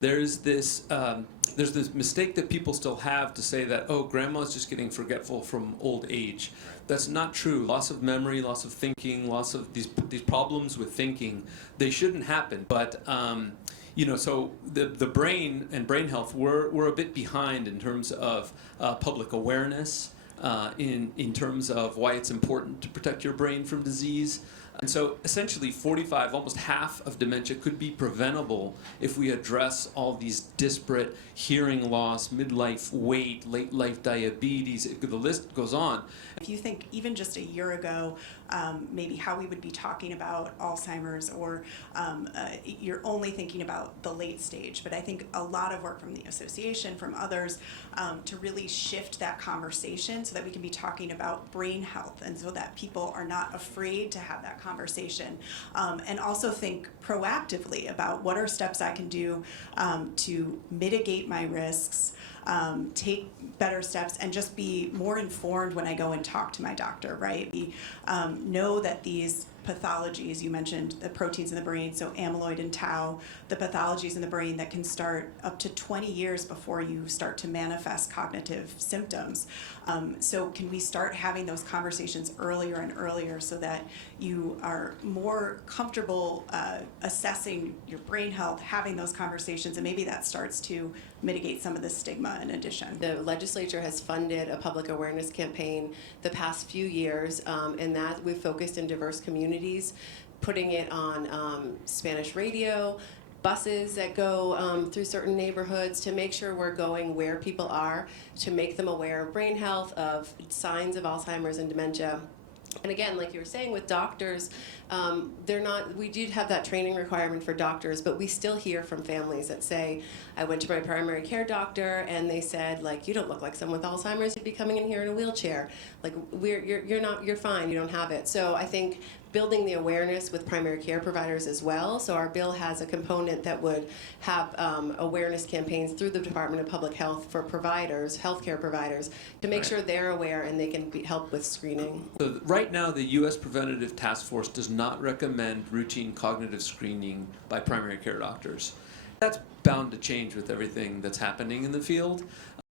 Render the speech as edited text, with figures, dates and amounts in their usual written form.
There's this mistake that people still have to say that, oh, grandma's just getting forgetful from old age. That's not true. Loss of memory, loss of thinking, loss of these problems with thinking, they shouldn't happen. But so the brain and brain health, we're a bit behind in terms of public awareness, in terms of why it's important to protect your brain from disease. And so essentially 45, almost half of dementia could be preventable if we address all these disparate hearing loss, midlife weight, late life diabetes, the list goes on. If you think even just a year ago, maybe how we would be talking about Alzheimer's, or you're only thinking about the late stage. But I think a lot of work from the association, from others, to really shift that conversation so that we can be talking about brain health, and so that people are not afraid to have that conversation, and also think proactively about what are steps I can do to mitigate my risks, take better steps, and just be more informed when I go and talk to my doctor, right? We know that these pathologies, you mentioned the proteins in the brain, so amyloid and tau, the pathologies in the brain that can start up to 20 years before you start to manifest cognitive symptoms. So can we start having those conversations earlier and earlier so that you are more comfortable assessing your brain health, having those conversations, and maybe that starts to mitigate some of the stigma in addition. The legislature has funded a public awareness campaign the past few years, and that we've focused in diverse communities, putting it on Spanish radio, buses that go through certain neighborhoods, to make sure we're going where people are, to make them aware of brain health, of signs of Alzheimer's and dementia. And again, like you were saying, with doctors, we do have that training requirement for doctors, but we still hear from families that say, I went to my primary care doctor and they said, like, you don't look like someone with Alzheimer's, you'd be coming in here in a wheelchair. Like, you're fine, you don't have it. So I think building the awareness with primary care providers as well. So our bill has a component that would have awareness campaigns through the Department of Public Health for providers, healthcare providers, to make sure they're aware and they can help with screening. So right now, the U.S. Preventative Task Force does not recommend routine cognitive screening by primary care doctors. That's bound to change with everything that's happening in the field.